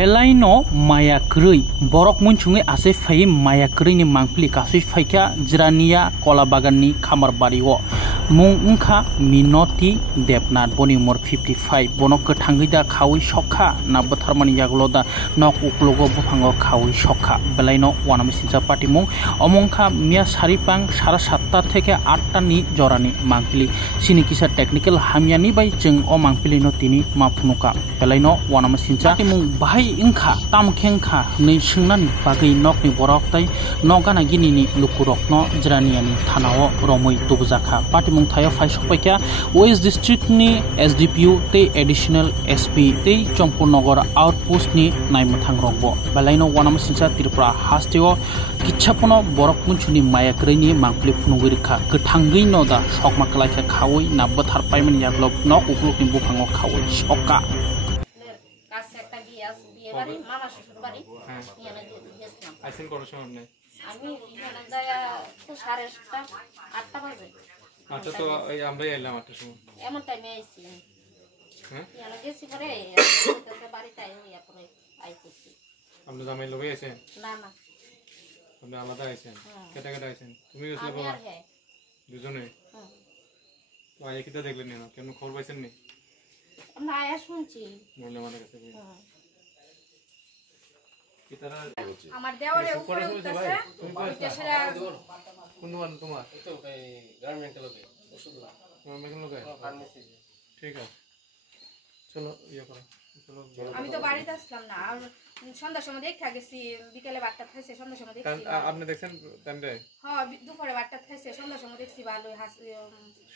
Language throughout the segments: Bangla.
Belaino maya krui borok munchungi ase fai maya krui ni mangpli kasui faika jirania kola bagani khamar bariwo mung ungkha minoti depnat boni umor 55 bonok gethangida khawi sokha na botharmani yagloda nok uklogo buphango khawi sokha belaino wanami sinja party mung omongkha mia saripang 7:30 থেকে 8টা ni jorani mangpli sini kisa technical hamiani bai jeng o mangpli no tini maphunuka belaino wanami sinja mung bahai ingkha tamkhengkha nei shingnani bagai nokni borok tai nogana ginini lukurokno jiraniani thanao romoi tubujaka party mung thayo phai sokpaika west district ni SDPU te additional SP te Chongpurnagar outpost ni naimathang rokbo belaino wanam sincha Tripura hasteo kichhapono borok munchuni mayakreni mangpli phunugirkha gethangui noda sokma kalaikha khawoi nabba tharpaimani yaglok nok uklukni buphango khawoi sokka বাড়ি মামা শ্বশুর বাড়ি ইয়ানে গেছিলাম আইছেন কোন সময় আপনি আমি ইয়ানে জায়গা তো 7:30 8টা বাজে আচ্ছা তো এই আমরাই এলাম 8টার সময় এমন টাইমে আইছি হ্যাঁ ইয়ানে গেছি পরে তো বাড়িতে আইয়া পরে আইতেছি আপনি জামাই লগে আছেন না না আপনি আলাদা আছেন কেটা কেটা আছেন তুমি গেছিলে আমি বাবা আর হ্যাঁ দুজনে তো আইয়া কিটা দেখলেন না কেন খবর পাইছেন নি আমরা আয়া শুনছি বললে আমাদের কাছে আমার দেওরে উপরে উঠতেছে ওইটাছরা কোন ওয়ান তোমার তো এই গার্মেন্টের লগে ওষুধ না তোমার মেশিন লগে ফার্মেসি ঠিক আছে চলো ইয়া করো চলো আমি তো বাড়িতে আসলাম না আর সন্ধ্যার সময় দেখা গেছি বিকালে 12টা খাইছে সন্ধ্যার সময় দেখছি আপনি দেখছেন টাইমে হ্যাঁ দুপুরে 12টা খাইছে সন্ধ্যার সময় দেখছি ভালোই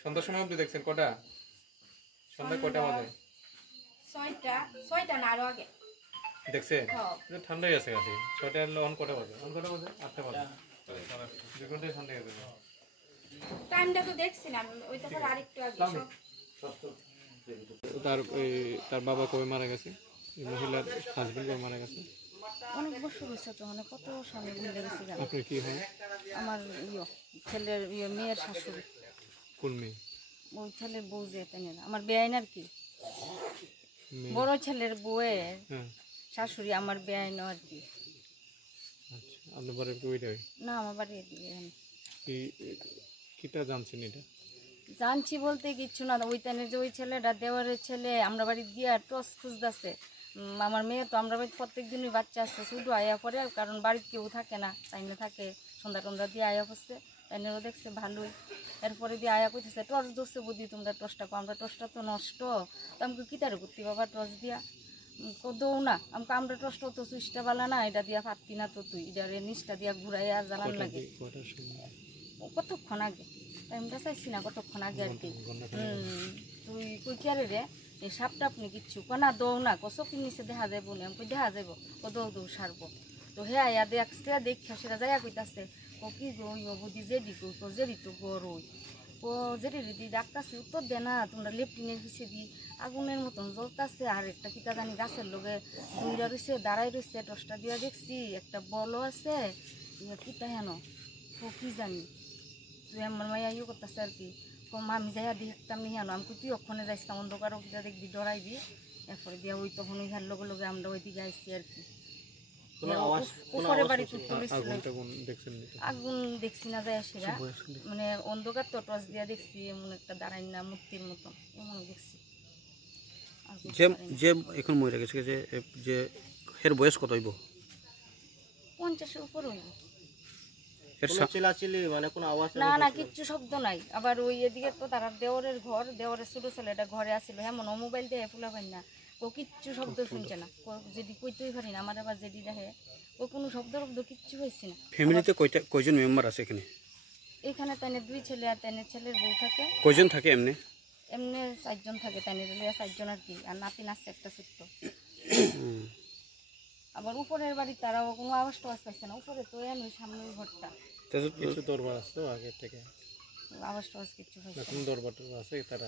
সন্ধ্যার সময় আপনি দেখছেন কটা সন্ধ্যা কয়টা বাজে 6টা না আরো আগে দেখছে ঠান্ডাই আছে কাছে 6টা অন কটা বাজে 8টা বাজে 2 ঘন্টা ঠান্ডা গেছে টাইমটা তো দেখছি না ওই তো পরে আরেকটু আগে তার বাবা কবে মারা গেছে মহিলার হাজবেন্ড কবে মারা গেছে অনেক বছর হয়েছে তো মানে কত সালে ভুলে গেছে জানো আপনার কি হয় আমার ছেলের মেয়ের শাশুড়ি কোন মেয়ে ওই ছেলের বউ যে তাই না আমার বেআইন আর কি বড় ছেলের বউয়ের শাশুড়ি আমার বেআইন আর কি আচ্ছা আপনার বাড়ি ওইটাই না আমার বাড়ি এদিকে কি কিটা জানছেন এটা জানছি বলতে কিচ্ছু না ওই তানের যে ওই ছেলেটা দেওয়ারের ছেলে আমরা বাড়ি দিয়ে টস খুঁজতেছে আমার মেয়ে তো আমরা বাড়িতে প্রত্যেক দিনই বাচ্চা আসছে শুধু আয়া পরে কারণ বাড়িতে কেউ থাকে না চাইলে থাকে সন্ধ্যা টন্ধা দিয়ে আয়া করছে তাইনেও দেখছে ভালোই এরপরে দিয়ে আয়া করতেছে টর্চ ধরছে বুদ্ধি তোমরা টর্চটা কো আমরা টর্চটা তো নষ্ট তো আমাকে কিতারে করতে বাবা টর্চ দিয়া দৌ না আমাকে আমরা টর্চটা তো সুইচটা বালা না এটা দিয়া ফাটতি না তো তুই এটা নিচটা দিয়া ঘুরাইয়া জ্বালান লাগে কতক্ষণ আগে টাইমটা চাইছি না কতক্ষণ আগে আর কি তুই কই কে রে এই সাপটা আপনি কিচ্ছু না দৌ না চোখের নিচে দেখা যাবো না আমি দেখা যাব ও দৌ সারবো তো হ্যাঁ ইয়া দেখছে দেখা সেটা যাইয়া কইতাছে ও কি গো বুদ্ধি জেডি কই জেডি তো গড় ও জেডি দিদি ডাকতাছে উত্তর দে না তোমরা লেফটিনের পিছিয়ে দি আগুনের মতন জ্বলতাছে আর একটা কিতা জানি গাছের লগে দুইটা রয়েছে দাঁড়াই রয়েছে টসটা দিয়া দেখছি একটা বলও আছে কিতা হেন ও কি জানি তুই আমার মাইয়া ইয়ে করতেছে আর কি আমি যাইয়া দেখতাম নি হেন আমি তুই ওখানে যাইতাম অন্ধকার ওটা দেখবি ডরাইবি এরপরে দিয়া ওই তখন ওই হার লগে লগে আমরা ওই দিকে আইসি আর কি উপরে বাড়ি আগুন দেখছি না যায় সেরা মানে অন্ধকার তো টর্চ দিয়া দেখছি এমন একটা দাঁড়াই না মূর্তির মতন এমন দেখছি যে এখন মরে গেছে যে এর বয়স কত হইব 50-এর উপর হইব চিলাচিলি মানে কোনো আওয়াজ না না কিচ্ছু শব্দ নাই আবার ওই এদিকে তো তার দেওরের ঘর দেওরের ছোট ছেলেটা ঘরে আসছিল হ্যাঁ মনে মোবাইল দিয়ে ফুলা পাই না ও কিচ্ছু শব্দ শুনছে না যদি কইতেই পারি না আমার আবার যেটি দেখে ও কোনো শব্দ কিচ্ছু হয়েছে না ফ্যামিলিতে কয়জন মেম্বার আছে এখানে এখানে তাইনে 2 ছেলে আর তাইনের ছেলের বউ থাকে কয়জন থাকে এমনি 4 জন থাকে তাইনের 4 জন আর কি আর নাতি নাচছে একটা ছোট্ট আবার উপরের বাড়ি তারাও কোনো আওয়াজ টাওয়াজ পাইছে না উপরে তো এমনি সামনে ঘরটা কিছু দরবার আছে আগে থেকে আওয়াজ টাওয়াজ কিছু হয়েছে কোন দরবার আছে তারা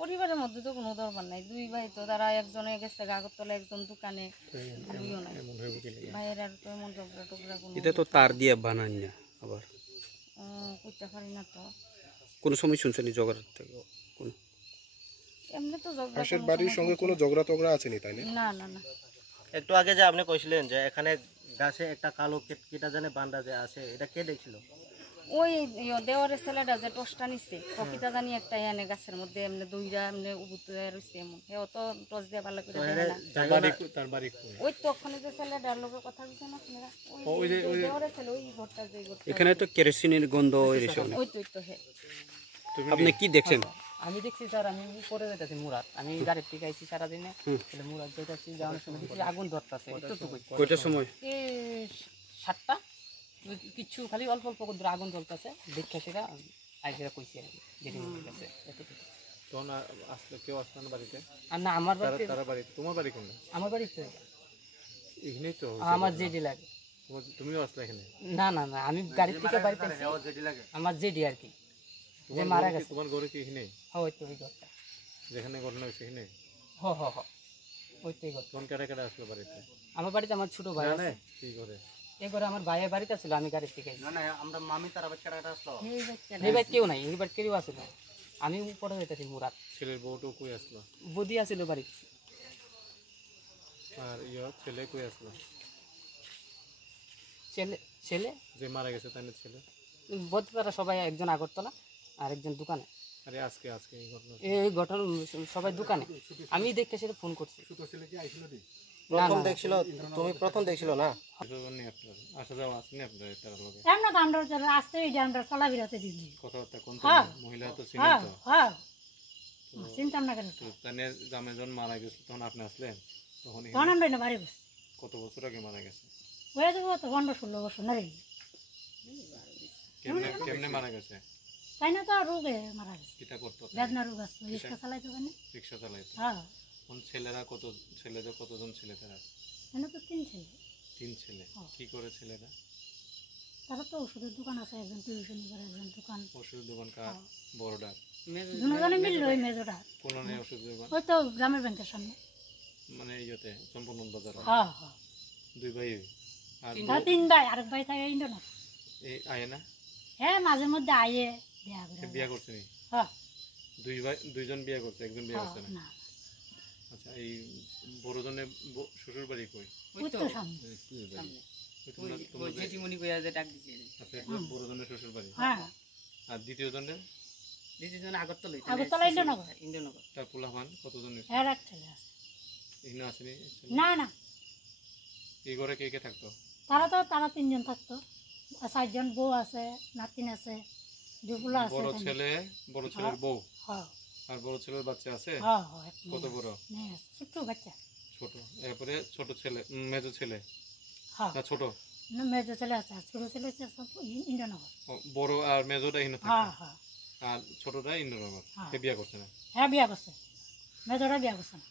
পরিবারের মধ্যে তো কোনো দরবার নাই 2 ভাই তো তারা একজনে গেছে গাগরতলা একজন দোকানে দুইও নাই ভাইয়ের আর তো এমন ঝগড়া টগড়া কোনো এটা তো তার দিয়ে বানান না আবার কইতে পারি না তো কোন সময় শুনছেন ঝগড়া থেকে কোন এমনি তো ঝগড়া পাশের বাড়ির সঙ্গে কোনো ঝগড়া টগড়া আছে নি তাই না না না একটু আগে যে আপনি কইছিলেন যে এখানে গাছে একটা কালো কিটা জানে বান্দা যে আছে, এটা কে দেখছিল? ওই দেওয়ারের ছেলেটা যে টসটা নিচ্ছে প্রকৃতা জানি একটা এনে গাছের মধ্যে এমনি দইরা এমনি উবুত রয়েছে এমন হেও তো টস দিয়ে ভালো করে দেখে না। তার বাড়ি কই? ওই তখন যে ছেলেটার লোকের কথা বলছে না আপনারা ওই দেওয়ারের ছেলে ওই ঘরটা যে ঘরটা এখানে তো কেরোসিনের গন্ধ এসে ওই তো হে। আপনি কি দেখছেন? আমি দেখছি স্যার, আমি পরে যেতেছি মুরাদ, আমি গাড়ির থেকে আইছি সারাদিনে, তাহলে মুরাদ যেতেছি যাওয়ার সময় দেখছি আগুন ধরতেছে একটুটুকুই। কয়টার সময়? 7টা কিছু খালি অল্প অল্প করে আগুন জ্বলতেছে দেখে সেটা আইসেরা কইছি আর কি দেখে গেছে এতটুকু। তখন আসলে কেউ আসলো না বাড়িতে? আর না আমার বাড়িতে, তারা বাড়িতে, তোমার বাড়ি কোনটা? আমার বাড়িতে এখানেই তো আমার জেডি লাগে। তুমিও আসলে এখানে? না না না, আমি গাড়ির থেকে বাড়িতে আসি, আমার জেডি আর কি যে মারা গেছে। তোমার ঘরে কি এখানে? হ্যাঁ ওই তো ওই ঘরটা যেখানে ঘটনা হয়েছে এখানে? হ হ হ ওই তো এই ঘর। তখন কেটে কেটে আসলো বাড়িতে? আমার বাড়িতে আমার ছোট ভাই আছে। কি করে? এই ঘরে আমার ভাইয়ের বাড়িতে ছিল, আমি গাড়ির থেকে আইছি। না না, আমরা মামি তার বাচ্চাটা আসলো। এই বাড়ি কেউ নাই, এই বাড়ি কেউ আসে না, আমি পরে যেতেছি মুরাদ। ছেলের বউটা কই আসলো? বদি আসিল বাড়ি। আর ছেলে কই আসলো? ছেলে ছেলে যে মারা গেছে তার ছেলে? বলতে তারা সবাই, একজন আগরতলা আর একজন দোকানে। আরে আজকে এই ঘটনা? এই ঘটনা সবাই দোকানে, আমি দেখে সেটা ফোন করছি। প্রথম দেখছিল, তুমি প্রথম দেখছিল না? আসা যাওয়া আসেনি আপনার তার লগে? এমন তো আমরা আসতে আমরা চলাফেরাতে দিদি কথাবার্তা কোন মহিলা তো চিনি হ্যাঁ তো? হ্যাঁ চিন্তা না করেন তাহলে জামে যখন মারা গেছিল তখন আপনি আসলেন? তখন তখন আমরা না বাড়ি বসে কত বছর আগে মারা গেছে? হয়ে যাবো তো 15-16 বছর না রে। কেমনে মারা গেছে? তাই না তো রোগে মারা গেছে, কিটা করতো? বেদনা রোগ আসতো, রিক্সা চালাইতো কেন? রিক্সা চালাইতো। হ্যাঁ কোন ছেলেদের কতজন ছেলে তারা? এনে তো 3 ছেলে। 3 ছেলে। কি করে ছেলেরা? তারা তো ওষুধের দোকান আছে, একজন টিউশন করে, একজন দোকান। ওষুধের দোকান কার? বড়ডার? দুজনে মিললো ওই মেজোটা। কোন নেই ওষুধের দোকান? ওই তো গ্রামের ব্যাংকের সামনে, মানে ইয়েতে চম্পনন বাজার? হ্যাঁ হ্যাঁ। 2 ভাই? আর 3 ভাই, আরেক ভাই থাকে ইন্ডো না। এই আয় না? হ্যাঁ মাঝে মধ্যে আয়ে বিয়া করে। বিয়া করছে নি? হ্যাঁ 2 ভাই, 2জন বিয়া করছে, একজন বিয়া করছে না? না। আচ্ছা, এই বড়জনের শ্বশুর বাড়ি কই? ওই তো সামনে। জেঠিমণি কইয়া যে ডাক দিছে। আচ্ছা, বড়জনের শ্বশুর বাড়ি। হ্যাঁ আর দ্বিতীয় জনের? দ্বিতীয়জন আগরতলা। আগরতলা ইন্দ্রনগর। ইন্দ্রনগর। তার পোলাপান কতজন? হ্যাঁ এক ছেলে আছে। এখানে আসেনি? না না, এই ঘরে কে কে থাকতো? তারা 3 জন থাকতো, 4 জন বউ আছে, নাতিন আছে, দুপুলা আছে। বড় ছেলের বউ হ্যাঁ আর বড় ছেলের বাচ্চা আছে? হ্যাঁ হ্যাঁ। কত বড়? ছোট বাচ্চা। ছোট। এরপরে ছোট ছেলে, মেজো ছেলে হ্যাঁ না ছোট? না মেজো ছেলে আছে, ছোট ছেলে আছে সব ইন্দ্রনগর। বড় আর মেজোটা এখানে থাকে? হ্যাঁ হ্যাঁ। আর ছোটটা ইন্দ্রনগর। হ্যাঁ। কে বিয়া করছে না? হ্যাঁ বিয়া করছে, মেজোটা বিয়া করছে না।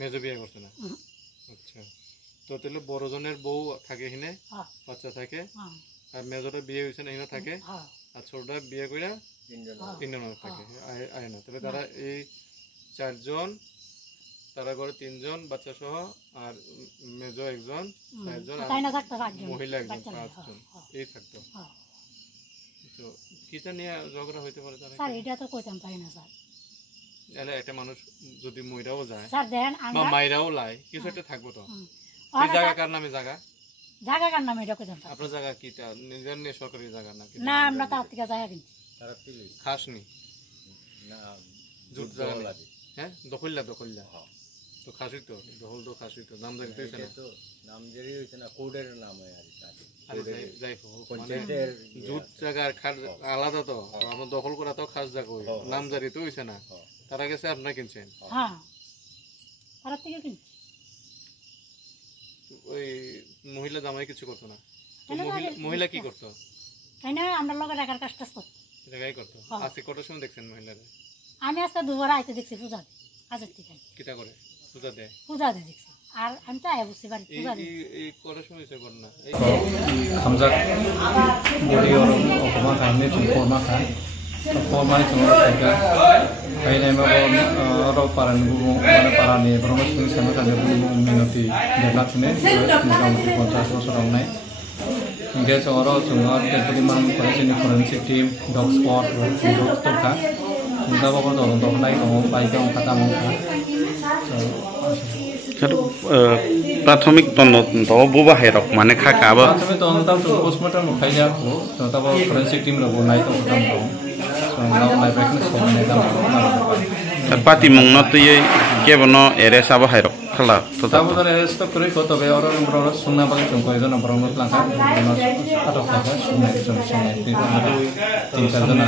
মেজো বিয়া করছে না? আচ্ছা, তো তাহলে বড়জনের বউ থাকে এখানে, হ্যাঁ বাচ্চা থাকে, হ্যাঁ আর মেজোটা বিয়ে হয়েছে না এখানে থাকে, হ্যাঁ আর ছোটটা বিয়ে করে ইন্দ্রনগর থাকে, আয় না? তাহলে তারা এই 4 জন, তারা ঘরে 3 জন বাচ্চা সহ, আর মেজো একজন, 4 জন, আর তাই না থাকতো 5 জন মহিলা একজন, বাচ্চা 5 লাগে। জন হ্যাঁ এই থাকতো। হ্যাঁ তো কিটা নিয়ে ঝগড়া হইতে পারে তারা? স্যার এটা তো কইতাম পারি না স্যার। এলে একটা মানুষ যদি মইরাও যায় স্যার দেন বা আমরা মাইরাও লাই, কিছু একটা থাকবো তো। এই ওরা জায়গা কার নামে? জায়গা জায়গা কার নামে এটা কইতাম পারি আপনার জায়গা কিটা? নিজের নিয়ে সরকারি জায়গা নাকি? না, আমরা তার থেকে জায়গা কিনছি। খাস নি? জুট জায়গা নেই? হ্যাঁ, দখল্লা তো খাসি তো, দখল তো খাসি তো, নামজারি তো হইছে না? নামজারি হইছে না, কোডের নাম হয় আর কি। আরে যাই হোক, মানে জুট জায়গা আর খাস আলাদা তো, আমার দখল করা তো খাস জায়গা, নামজারি তো হইছে না? তারা গেছে, আপনারা কিনছেন? হ্যাঁ তার থেকে কিনছি। ওই মহিলা জামাই কিছু করতো না? তো মহিলা কি করতো? তাই না আমরা লগে রাখার কাজ টাজ করতো, জায়গায় করতো। আজকে কটার সময় দেখছেন মহিলারা? আমি আজকে 2 বার আইতে দেখছি পূজা দিয়ে, কাজের থেকে কিটা করে? পূজা দেয়? পূজা দিয়ে দেখছি। আর আমি তো আয়া বুঝছি বাড়ি পূজা দিয়ে। এই কটার সময় হয়েছে ঘটনা? 감자 머리 여러 어마 가있네 좀 포마 가 포마에 좀 제가 가이네 먹어 어로 빠른 부분 mana parani bromo sing sama kan bubu minoti delatne motamoti 50 বছর নাই ইংরেজ অর জঙ্গল পরিমাণ করেছেন ফরেনসিক টিম ডগ স্পট ডক্টরকা চিন্তা বাবা তদন্ত নাই বাইকে খাতা মঙ্কা প্রাথমিক তদন্ত বুবা হেরক মানে খাকাবো প্রাথমিক তদন্ত পোস্টমর্টম খাইয়া কো তারপর ফরেনসিক টিম রবো নাই তো কাম দং সঙ্গাও নাই বেকন সনে কাম পাতি মুংন তুই কেবনো এরেস আবো হেরক খালা তো তারপর এরেস্ট করে কত বে অর ব্রো সুনা বাকি চঙ্কো এজন ব্রো প্লাঙ্কা আটক থাকে সুনা তিন চার জন